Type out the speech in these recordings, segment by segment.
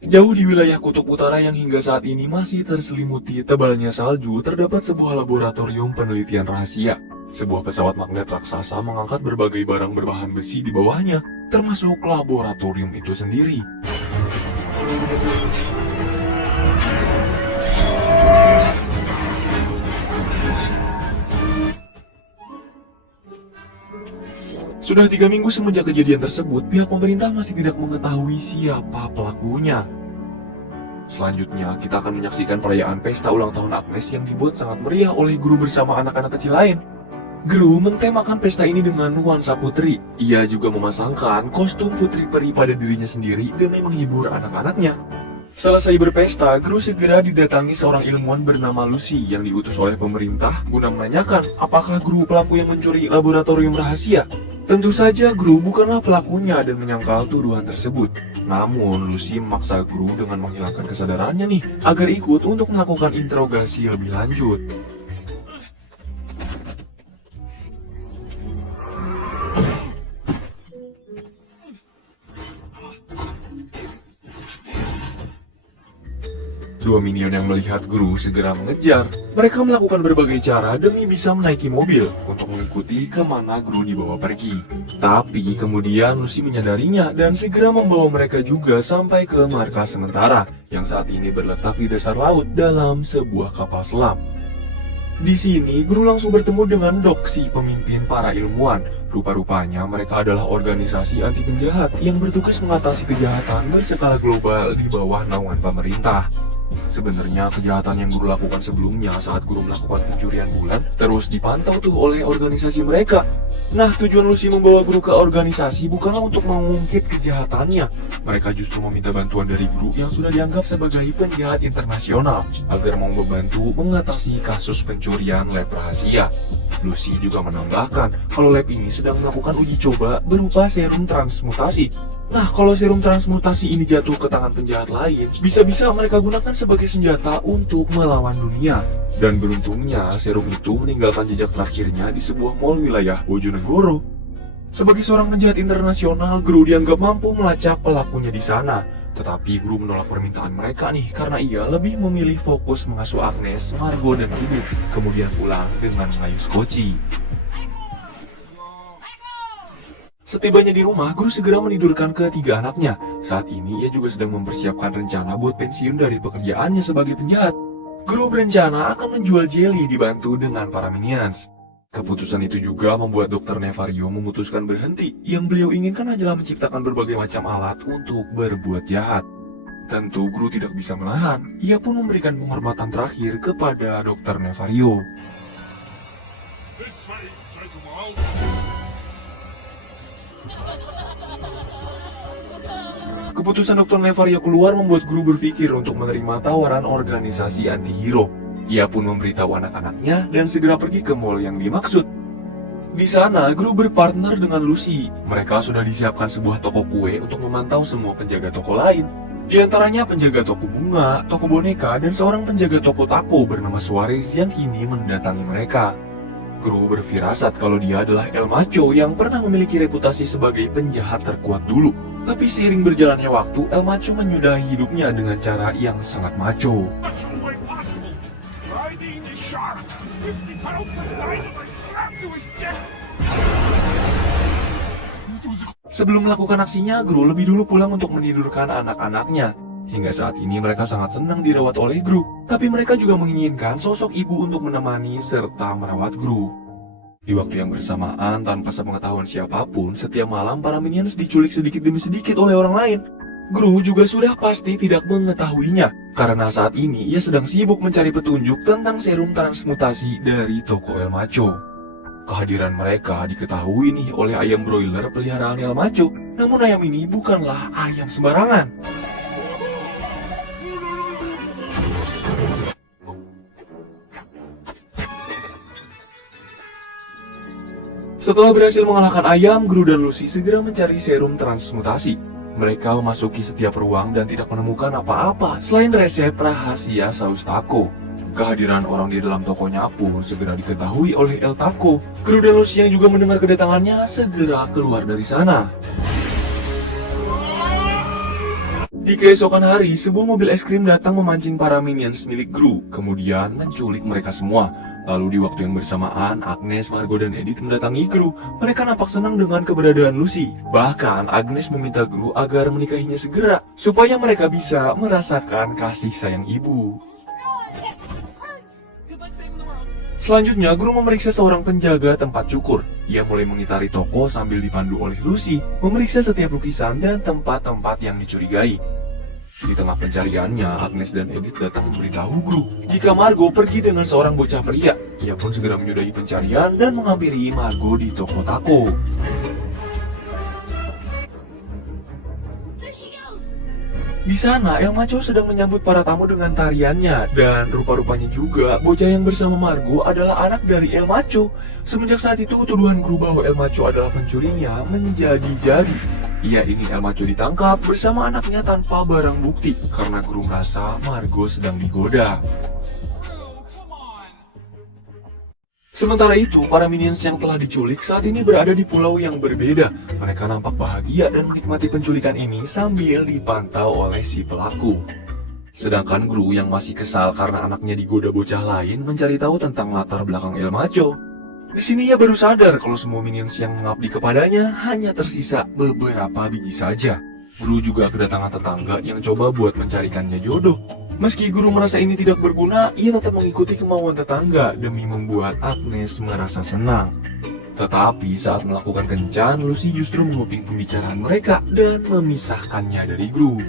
Jauh di wilayah kutub utara yang hingga saat ini masih terselimuti tebalnya salju, terdapat sebuah laboratorium penelitian rahasia. Sebuah pesawat magnet raksasa mengangkat berbagai barang berbahan besi di bawahnya, termasuk laboratorium itu sendiri. Sudah 3 minggu semenjak kejadian tersebut, pihak pemerintah masih tidak mengetahui siapa pelakunya. Selanjutnya, kita akan menyaksikan perayaan pesta ulang tahun Agnes yang dibuat sangat meriah oleh guru bersama anak-anak kecil lain. Guru mentemakan pesta ini dengan nuansa putri. Ia juga memasangkan kostum putri peri pada dirinya sendiri demi menghibur anak-anaknya. Selesai berpesta, guru segera didatangi seorang ilmuwan bernama Lucy yang diutus oleh pemerintah guna menanyakan apakah guru pelaku yang mencuri laboratorium rahasia. Tentu saja guru bukanlah pelakunya dan menyangkal tuduhan tersebut. Namun Lucy memaksa guru dengan menghilangkan kesadarannya nih agar ikut untuk melakukan interogasi lebih lanjut. Dua minion yang melihat guru segera mengejar. Mereka melakukan berbagai cara demi bisa menaiki mobil untuk mengikuti kemana guru dibawa pergi. Tapi kemudian Lucy menyadarinya dan segera membawa mereka juga sampai ke markas sementara yang saat ini berletak di dasar laut dalam sebuah kapal selam. Di sini, guru langsung bertemu dengan Doc, si pemimpin para ilmuwan. Rupa-rupanya mereka adalah organisasi anti penjahat yang bertugas mengatasi kejahatan berskala global di bawah naungan pemerintah. Sebenarnya kejahatan yang guru lakukan sebelumnya saat guru melakukan pencurian bulan terus dipantau tuh oleh organisasi mereka. Nah, tujuan Lucy membawa guru ke organisasi bukanlah untuk mengungkit kejahatannya. Mereka justru meminta bantuan dari guru yang sudah dianggap sebagai penjahat internasional agar mau membantu mengatasi kasus pencurian lab rahasia. Lucy juga menambahkan kalau lab ini sedang melakukan uji coba berupa serum transmutasi. Nah, kalau serum transmutasi ini jatuh ke tangan penjahat lain, bisa-bisa mereka gunakan sebagai senjata untuk melawan dunia. Dan beruntungnya, serum itu meninggalkan jejak terakhirnya di sebuah mall wilayah Bojonegoro. Sebagai seorang penjahat internasional, guru dianggap mampu melacak pelakunya di sana. Tetapi guru menolak permintaan mereka nih karena ia lebih memilih fokus mengasuh Agnes, Margo, dan Bibit, kemudian pulang dengan mengayuh skoci. Setibanya di rumah, guru segera menidurkan ketiga anaknya. Saat ini ia juga sedang mempersiapkan rencana buat pensiun dari pekerjaannya sebagai penjahat. Guru berencana akan menjual jelly dibantu dengan para minions. Keputusan itu juga membuat Dr. Nefario memutuskan berhenti. Yang beliau inginkan adalah menciptakan berbagai macam alat untuk berbuat jahat. Tentu guru tidak bisa menahan. Ia pun memberikan penghormatan terakhir kepada Dr. Nefario. Keputusan Dr. Nefario keluar membuat guru berpikir untuk menerima tawaran organisasi anti-hero. Ia pun memberitahu anak-anaknya dan segera pergi ke mall yang dimaksud. Di sana, guru berpartner dengan Lucy. Mereka sudah disiapkan sebuah toko kue untuk memantau semua penjaga toko lain. Di antaranya penjaga toko bunga, toko boneka, dan seorang penjaga toko taco bernama Suarez yang kini mendatangi mereka. Guru berfirasat kalau dia adalah El Macho yang pernah memiliki reputasi sebagai penjahat terkuat dulu. Tapi seiring berjalannya waktu, El Macho menyudahi hidupnya dengan cara yang sangat macho. Sebelum melakukan aksinya, guru lebih dulu pulang untuk menidurkan anak-anaknya. Hingga saat ini mereka sangat senang dirawat oleh guru, tapi mereka juga menginginkan sosok ibu untuk menemani serta merawat guru. Di waktu yang bersamaan, tanpa sepengetahuan siapapun, setiap malam para minions diculik sedikit demi sedikit oleh orang lain. Guru juga sudah pasti tidak mengetahuinya, karena saat ini ia sedang sibuk mencari petunjuk tentang serum transmutasi dari toko El Macho. Kehadiran mereka diketahui nih oleh ayam broiler peliharaan El Macho, namun ayam ini bukanlah ayam sembarangan. Setelah berhasil mengalahkan ayam, guru dan Lucy segera mencari serum transmutasi. Mereka memasuki setiap ruang dan tidak menemukan apa-apa selain resep rahasia saus taco. Kehadiran orang di dalam tokonya pun segera diketahui oleh El Taco. Guru dan Lucy yang juga mendengar kedatangannya segera keluar dari sana. Di keesokan hari, sebuah mobil es krim datang memancing para minions milik Gru, kemudian menculik mereka semua. Lalu di waktu yang bersamaan, Agnes, Margo, dan Edith mendatangi Gru. Mereka nampak senang dengan keberadaan Lucy. Bahkan, Agnes meminta Gru agar menikahinya segera, supaya mereka bisa merasakan kasih sayang ibu. Selanjutnya, Gru memeriksa seorang penjaga tempat cukur. Ia mulai mengitari toko sambil dipandu oleh Lucy, memeriksa setiap lukisan dan tempat-tempat yang dicurigai. Di tengah pencariannya, Agnes dan Edith datang memberitahu Gru jika Margo pergi dengan seorang bocah pria. Ia pun segera menyudahi pencarian dan menghampiri Margo di toko taco. Di sana, El Macho sedang menyambut para tamu dengan tariannya, dan rupa-rupanya juga bocah yang bersama Margo adalah anak dari El Macho. Semenjak saat itu, tuduhan Gru bahwa El Macho adalah pencurinya menjadi-jadi. Ia ingin El Macho ditangkap bersama anaknya tanpa barang bukti, karena Gru merasa Margo sedang digoda. Sementara itu, para minions yang telah diculik saat ini berada di pulau yang berbeda. Mereka nampak bahagia dan menikmati penculikan ini sambil dipantau oleh si pelaku. Sedangkan Gru yang masih kesal karena anaknya digoda bocah lain mencari tahu tentang latar belakang El Macho. Di sini ia baru sadar kalau semua minions yang mengabdi kepadanya hanya tersisa beberapa biji saja. Gru juga kedatangan tetangga yang coba buat mencarikannya jodoh. Meski Gru merasa ini tidak berguna, ia tetap mengikuti kemauan tetangga demi membuat Agnes merasa senang. Tetapi saat melakukan kencan, Lucy justru menguping pembicaraan mereka dan memisahkannya dari Gru.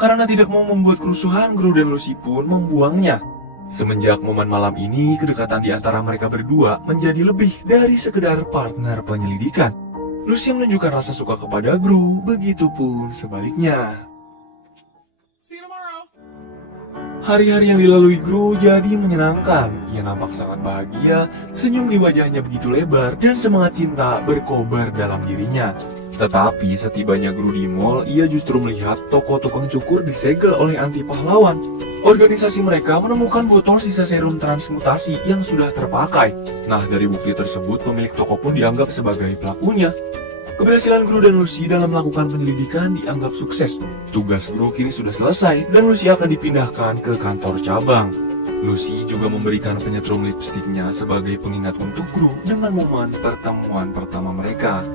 Karena tidak mau membuat kerusuhan, Gru dan Lucy pun membuangnya. Semenjak momen malam ini, kedekatan di antara mereka berdua menjadi lebih dari sekedar partner penyelidikan. Lucy menunjukkan rasa suka kepada Gru, begitupun sebaliknya. Hari-hari yang dilalui Gru jadi menyenangkan. Ia nampak sangat bahagia, senyum di wajahnya begitu lebar, dan semangat cinta berkobar dalam dirinya. Tetapi setibanya Gru di mall, ia justru melihat toko tukang cukur disegel oleh anti pahlawan. Organisasi mereka menemukan botol sisa serum transmutasi yang sudah terpakai. Nah, dari bukti tersebut, pemilik toko pun dianggap sebagai pelakunya. Keberhasilan Gru dan Lucy dalam melakukan penyelidikan dianggap sukses. Tugas Gru kini sudah selesai dan Lucy akan dipindahkan ke kantor cabang. Lucy juga memberikan penyetrum lipstiknya sebagai pengingat untuk Gru dengan momen pertemuan pertama mereka.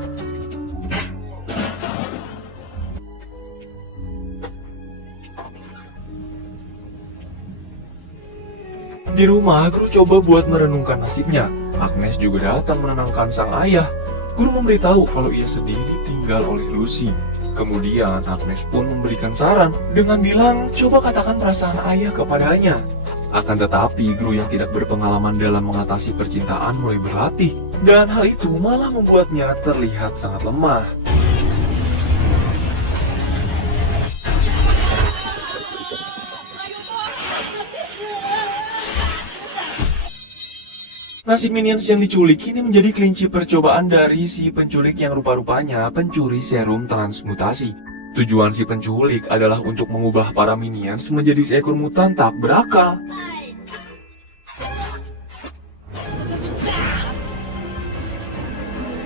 Di rumah, Gru coba buat merenungkan nasibnya. Agnes juga datang menenangkan sang ayah. Gru memberitahu kalau ia sedih ditinggal oleh Lucy. Kemudian Agnes pun memberikan saran dengan bilang coba katakan perasaan ayah kepadanya. Akan tetapi Gru yang tidak berpengalaman dalam mengatasi percintaan mulai berlatih. Dan hal itu malah membuatnya terlihat sangat lemah. Nasib minions yang diculik ini menjadi kelinci percobaan dari si penculik yang rupa-rupanya pencuri serum transmutasi. Tujuan si penculik adalah untuk mengubah para minions menjadi seekor mutan tak berakal.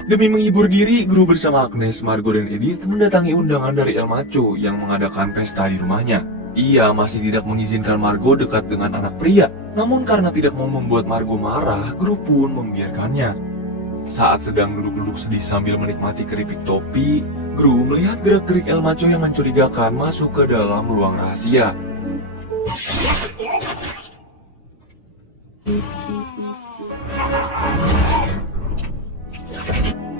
Demi menghibur diri, Gru bersama Agnes, Margo, dan Edith mendatangi undangan dari El Macho yang mengadakan pesta di rumahnya. Ia masih tidak mengizinkan Margo dekat dengan anak pria. Namun karena tidak mau membuat Margo marah, Gru pun membiarkannya. Saat sedang duduk-duduk sedih sambil menikmati keripik topi, Gru melihat gerak-gerik El Macho yang mencurigakan masuk ke dalam ruang rahasia.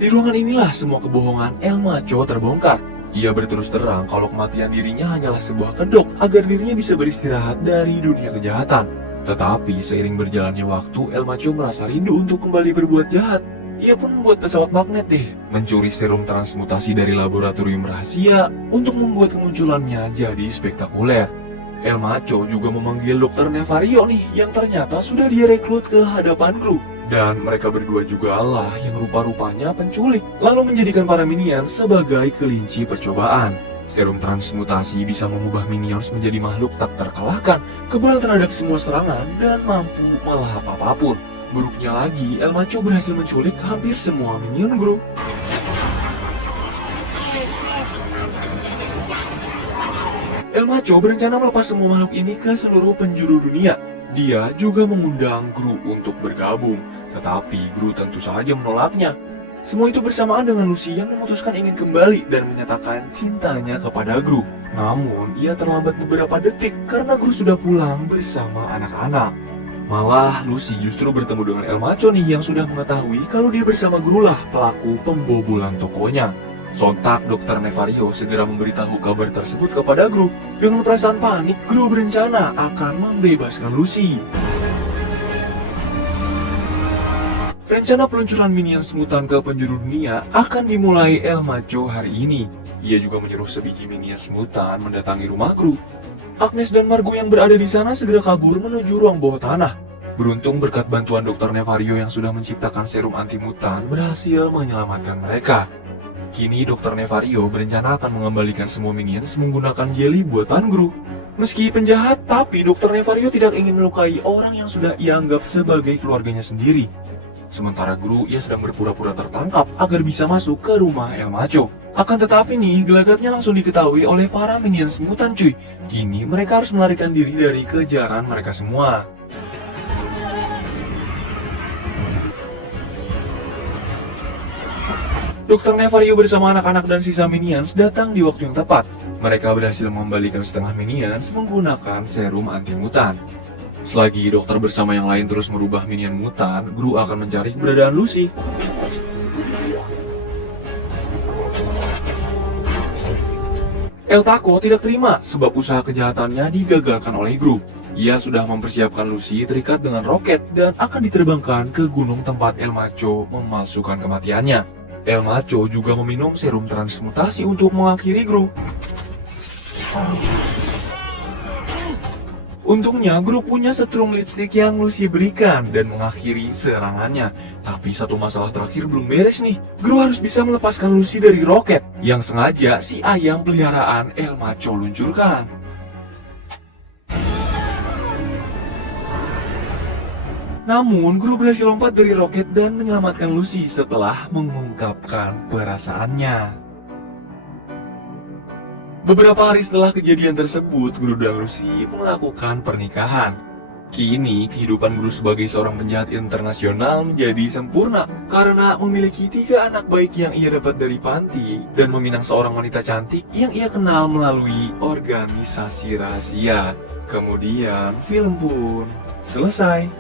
Di ruangan inilah semua kebohongan El Macho terbongkar. Ia berterus terang kalau kematian dirinya hanyalah sebuah kedok agar dirinya bisa beristirahat dari dunia kejahatan. Tetapi seiring berjalannya waktu, El Macho merasa rindu untuk kembali berbuat jahat. Ia pun membuat pesawat magnet mencuri serum transmutasi dari laboratorium rahasia untuk membuat kemunculannya jadi spektakuler. El Macho juga memanggil Dr. Nefario yang ternyata sudah dia rekrut ke hadapan Gru. Dan mereka berdua juga lah yang rupa-rupanya penculik, lalu menjadikan para minions sebagai kelinci percobaan. Serum transmutasi bisa mengubah minions menjadi makhluk tak terkalahkan, kebal terhadap semua serangan, dan mampu melahap apapun. Buruknya lagi, El Macho berhasil menculik hampir semua minion Gru. El Macho berencana melepas semua makhluk ini ke seluruh penjuru dunia. Dia juga mengundang Gru untuk bergabung, tetapi Gru tentu saja menolaknya. Semua itu bersamaan dengan Lucy yang memutuskan ingin kembali dan menyatakan cintanya kepada Gru. Namun, ia terlambat beberapa detik karena Gru sudah pulang bersama anak-anak. Malah, Lucy justru bertemu dengan El Macho nih yang sudah mengetahui kalau dia bersama Gru lah pelaku pembobolan tokonya. Sontak Dr. Nefario segera memberitahu kabar tersebut kepada Gru. Dengan perasaan panik, Gru berencana akan membebaskan Lucy. Rencana peluncuran minions mutan ke penjuru dunia akan dimulai El Macho hari ini. Ia juga menyuruh sebiji minions mutan mendatangi rumah Gru. Agnes dan Margo yang berada di sana segera kabur menuju ruang bawah tanah. Beruntung berkat bantuan Dr. Nefario yang sudah menciptakan serum anti-mutan berhasil menyelamatkan mereka. Kini Dr. Nefario berencana akan mengembalikan semua minions menggunakan jelly buatan Gru. Meski penjahat, tapi Dr. Nefario tidak ingin melukai orang yang sudah ia anggap sebagai keluarganya sendiri. Sementara Gru, ia sedang berpura-pura tertangkap agar bisa masuk ke rumah El Macho. Akan tetapi nih, gelagatnya langsung diketahui oleh para minions mutan cuy. Kini mereka harus melarikan diri dari kejaran mereka semua. Dr. Nefario bersama anak-anak dan sisa minions datang di waktu yang tepat. Mereka berhasil mengembalikan setengah minions menggunakan serum anti-mutan. Selagi dokter bersama yang lain terus merubah minion mutan, Gru akan mencari keberadaan Lucy. El Taco tidak terima sebab usaha kejahatannya digagalkan oleh Gru. Ia sudah mempersiapkan Lucy terikat dengan roket dan akan diterbangkan ke gunung tempat El Macho memalsukan kematiannya. El Macho juga meminum serum transmutasi untuk mengakhiri Gru. Untungnya Gru punya setrum lipstick yang Lucy berikan dan mengakhiri serangannya. Tapi satu masalah terakhir belum beres nih. Gru harus bisa melepaskan Lucy dari roket yang sengaja si ayam peliharaan El Macho luncurkan. Namun, Gru berhasil lompat dari roket dan menyelamatkan Lucy setelah mengungkapkan perasaannya. Beberapa hari setelah kejadian tersebut, Gru dan Lucy melakukan pernikahan. Kini, kehidupan Gru sebagai seorang penjahat internasional menjadi sempurna karena memiliki 3 anak baik yang ia dapat dari panti dan meminang seorang wanita cantik yang ia kenal melalui organisasi rahasia. Kemudian, film pun selesai.